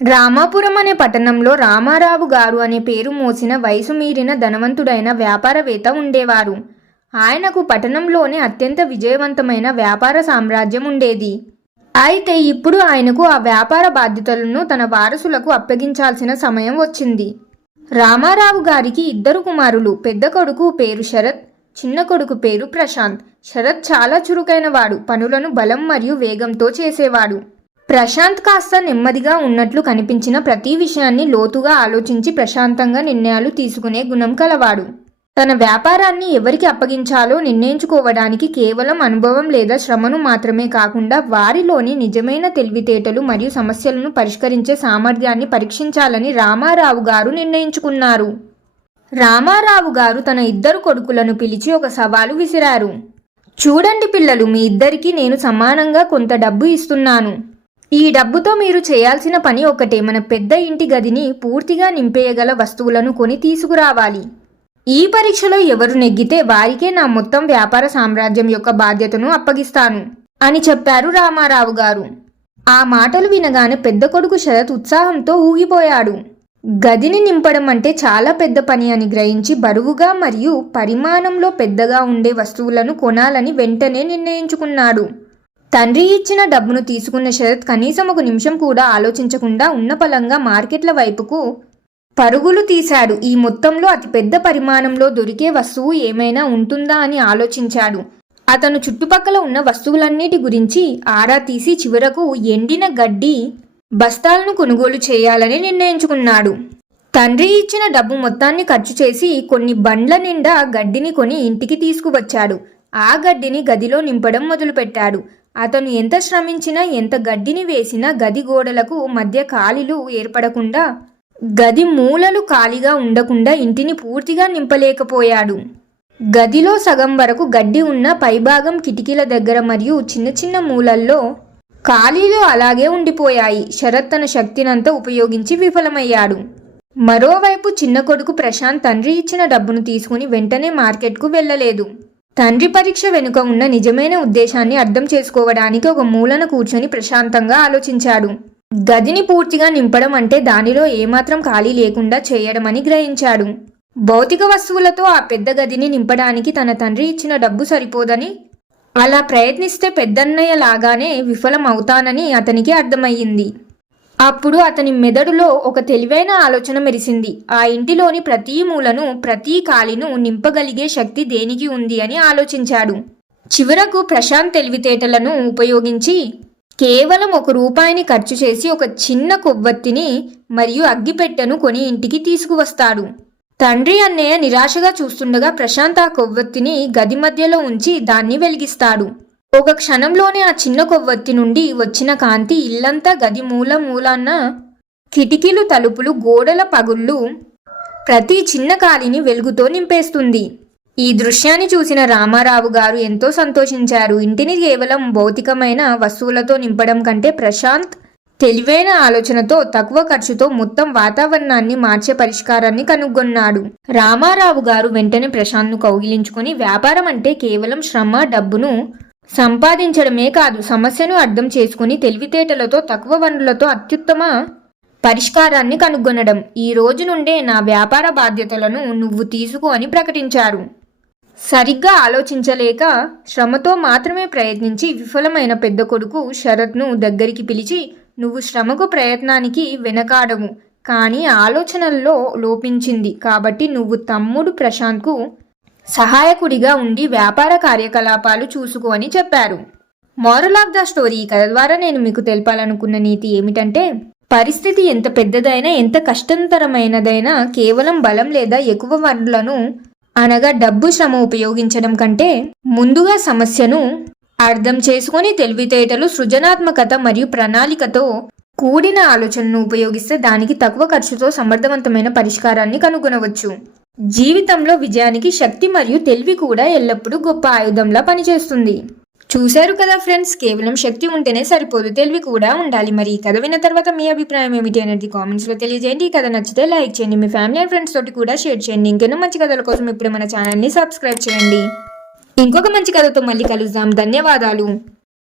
రామాపురం అనే పట్టణంలో రామారావు గారు అనే పేరు మోసిన వయసు మీరిన ధనవంతుడైన వ్యాపారవేత్త ఉండేవారు. ఆయనకు పట్టణంలోనే అత్యంత విజయవంతమైన వ్యాపార సామ్రాజ్యం ఉండేది. అయితే ఇప్పుడు ఆయనకు ఆ వ్యాపార బాధ్యతలను తన వారసులకు అప్పగించాల్సిన సమయం వచ్చింది. రామారావు గారికి ఇద్దరు కుమారులు పెద్ద కొడుకు పేరు శరత్ చిన్న కొడుకు పేరు ప్రశాంత్. శరత్ చాలా చురుకైన వాడు పనులను బలం మరియు వేగంతో చేసేవాడు. ప్రశాంత్ కాస్త నెమ్మదిగా ఉన్నట్లు కనిపించిన ప్రతి విషయాన్ని లోతుగా ఆలోచించి ప్రశాంతంగా నిర్ణయాలు తీసుకునే గుణం కలవాడు. తన వ్యాపారాన్ని ఎవరికి అప్పగించాలో నిర్ణయించుకోవడానికి కేవలం అనుభవం లేదా శ్రమను మాత్రమే కాకుండా వారిలోని నిజమైన తెలివితేటలు మరియు సమస్యలను పరిష్కరించే సామర్థ్యాన్ని పరీక్షించాలని రామారావు గారు నిర్ణయించుకున్నారు. రామారావు గారు తన ఇద్దరు కొడుకులను పిలిచి ఒక సవాలు విసిరారు. చూడండి పిల్లలు మీ ఇద్దరికీ నేను సమానంగా కొంత డబ్బు ఇస్తున్నాను. ఈ డబ్బుతో మీరు చేయాల్సిన పని ఒకటే మన పెద్ద ఇంటి గదిని పూర్తిగా నింపేయగల వస్తువులను కొని తీసుకురావాలి. ఈ పరీక్షలో ఎవరు నెగ్గితే వారికే నా మొత్తం వ్యాపార సామ్రాజ్యం యొక్క బాధ్యతను అప్పగిస్తాను అని చెప్పారు రామారావు గారు. ఆ మాటలు వినగానే పెద్ద కొడుకు శరత్ ఉత్సాహంతో ఊగిపోయాడు. గదిని నింపడం అంటే చాలా పెద్ద పని అని గ్రహించి బరువుగా మరియు పరిమాణంలో పెద్దగా ఉండే వస్తువులను కొనాలని వెంటనే నిర్ణయించుకున్నాడు. తండ్రి ఇచ్చిన డబ్బును తీసుకున్న శరత్ కనీసం ఒక నిమిషం కూడా ఆలోచించకుండా ఉన్నపలంగా మార్కెట్ల వైపుకు పరుగులు తీశాడు. ఈ మొత్తంలో అతి పెద్ద పరిమాణంలో దొరికే వస్తువు ఏమైనా ఉంటుందా అని ఆలోచించాడు. అతను చుట్టుపక్కల ఉన్న వస్తువులన్నిటి గురించి ఆరా తీసి చివరకు ఎండిన గడ్డి బస్తాలను కొనుగోలు చేయాలని నిర్ణయించుకున్నాడు. తండ్రి ఇచ్చిన డబ్బు మొత్తాన్ని ఖర్చు చేసి కొన్ని బండ్ల నిండా గడ్డిని కొని ఇంటికి తీసుకువచ్చాడు. ఆ గడ్డిని గదిలో నింపడం మొదలుపెట్టాడు. అతను ఎంత శ్రమించినా ఎంత గడ్డిని వేసినా గది గోడలకు మధ్య ఖాళీలు ఏర్పడకుండా గది మూలలు ఖాళీగా ఉండకుండా ఇంటిని పూర్తిగా నింపలేకపోయాడు. గదిలో సగం వరకు గడ్డి ఉన్న పైభాగం కిటికీల దగ్గర మరియు చిన్న చిన్న మూలల్లో ఖాళీలు అలాగే ఉండిపోయాయి. శరత్ తన శక్తినంతా ఉపయోగించి విఫలమయ్యాడు. మరోవైపు చిన్న కొడుకు ప్రశాంత్ తండ్రి ఇచ్చిన డబ్బును తీసుకుని వెంటనే మార్కెట్కు వెళ్ళలేదు. తండ్రి పరీక్ష వెనుక ఉన్న నిజమైన ఉద్దేశాన్ని అర్థం చేసుకోవడానికి ఒక మూలన కూర్చొని ప్రశాంతంగా ఆలోచించాడు. గదిని పూర్తిగా నింపడం అంటే దానిలో ఏమాత్రం ఖాళీ లేకుండా చేయడమని గ్రహించాడు. భౌతిక వస్తువులతో ఆ పెద్ద గదిని నింపడానికి తన తండ్రి ఇచ్చిన డబ్బు సరిపోదని అలా ప్రయత్నిస్తే పెద్దన్నయ్య లాగానే విఫలం అవుతానని అతనికి అర్థమయ్యింది. అప్పుడు అతని మెదడులో ఒక తెలివైన ఆలోచన మెరిసింది. ఆ ఇంటిలోని ప్రతి మూలను ప్రతి కాలిను నింపగలిగే శక్తి దేనికి ఉంది అని ఆలోచించాడు. చివరకు ప్రశాంత్ తెలివితేటలను ఉపయోగించి కేవలం ఒక రూపాయిని ఖర్చు చేసి ఒక చిన్న కొవ్వొత్తిని మరియు అగ్గిపెట్టెను కొని ఇంటికి తీసుకువస్తాడు. తండ్రి అన్నయ్య నిరాశగా చూస్తుండగా ప్రశాంత్ ఆ కొవ్వొత్తిని గది మధ్యలో ఉంచి దాన్ని వెలిగిస్తాడు. ఒక క్షణంలోనే ఆ చిన్న కొవ్వొత్తి నుండి వచ్చిన కాంతి ఇల్లంతా గది మూల మూలాన్న కిటికీలు తలుపులు గోడల పగుళ్ళు ప్రతి చిన్న కాలిని వెలుగుతో నింపేస్తుంది. ఈ దృశ్యాన్ని చూసిన రామారావు గారు ఎంతో సంతోషించారు. ఇంటిని కేవలం భౌతికమైన వస్తువులతో నింపడం కంటే ప్రశాంత్ తెలివైన ఆలోచనతో తక్కువ ఖర్చుతో మొత్తం వాతావరణాన్ని మార్చే పరిష్కారాన్ని కనుగొన్నాడు. రామారావు గారు వెంటనే ప్రశాంత్ను కౌగిలించుకుని వ్యాపారం అంటే కేవలం శ్రమ డబ్బును సంపాదించడమే కాదు సమస్యను అర్థం చేసుకుని తెలివితేటలతో తక్కువ వనరులతో అత్యుత్తమ పరిష్కారాన్ని కనుగొనడం. ఈ రోజు నుండే నా వ్యాపార బాధ్యతలను నువ్వు తీసుకో అని ప్రకటించారు. సరిగ్గా ఆలోచించలేక శ్రమతో మాత్రమే ప్రయత్నించి విఫలమైన పెద్ద కొడుకు శరత్ను దగ్గరికి పిలిచి నువ్వు శ్రమకు ప్రయత్నానికి వెనకాడము కానీ ఆలోచనల్లో లోపించింది. కాబట్టి నువ్వు తమ్ముడు ప్రశాంత్కు సహాయకుడిగా ఉండి వ్యాపార కార్యకలాపాలు చూసుకో అని చెప్పారు. మోరల్ ఆఫ్ ద స్టోరీ ఈ కథ ద్వారా నేను మీకు తెలపాలనుకున్న నీతి ఏమిటంటే పరిస్థితి ఎంత పెద్దదైనా ఎంత కష్టంతరమైనదైనా కేవలం బలం లేదా ఎక్కువ వనరులను అనగా డబ్బు శ్రమ ఉపయోగించడం కంటే ముందుగా సమస్యను అర్థం చేసుకొని తెలివితేటలు సృజనాత్మకత మరియు ప్రణాళికతో కూడిన ఆలోచనను ఉపయోగిస్తే దానికి తక్కువ ఖర్చుతో సమర్థవంతమైన పరిష్కారాన్ని కనుగొనవచ్చు. జీవితంలో విజయానికి శక్తి మరియు తెలివి కూడా ఎల్లప్పుడూ గొప్ప ఆయుధంలా పనిచేస్తుంది. చూశారు కదా ఫ్రెండ్స్ కేవలం శక్తి ఉంటేనే సరిపోదు తెలివి కూడా ఉండాలి. మరి ఈ కథ విన్న తర్వాత మీ అభిప్రాయం ఏమిటి అనేది కామెంట్స్లో తెలియజేయండి. ఈ కథ నచ్చితే లైక్ చేయండి. మీ ఫ్యామిలీ అండ్ ఫ్రెండ్స్ తోటి కూడా షేర్ చేయండి. ఇంకెన్నో మంచి కథల కోసం ఇప్పుడు మన ఛానల్ని సబ్స్క్రైబ్ చేయండి. ఇంకొక మంచి కథతో మళ్ళీ కలుద్దాం. ధన్యవాదాలు.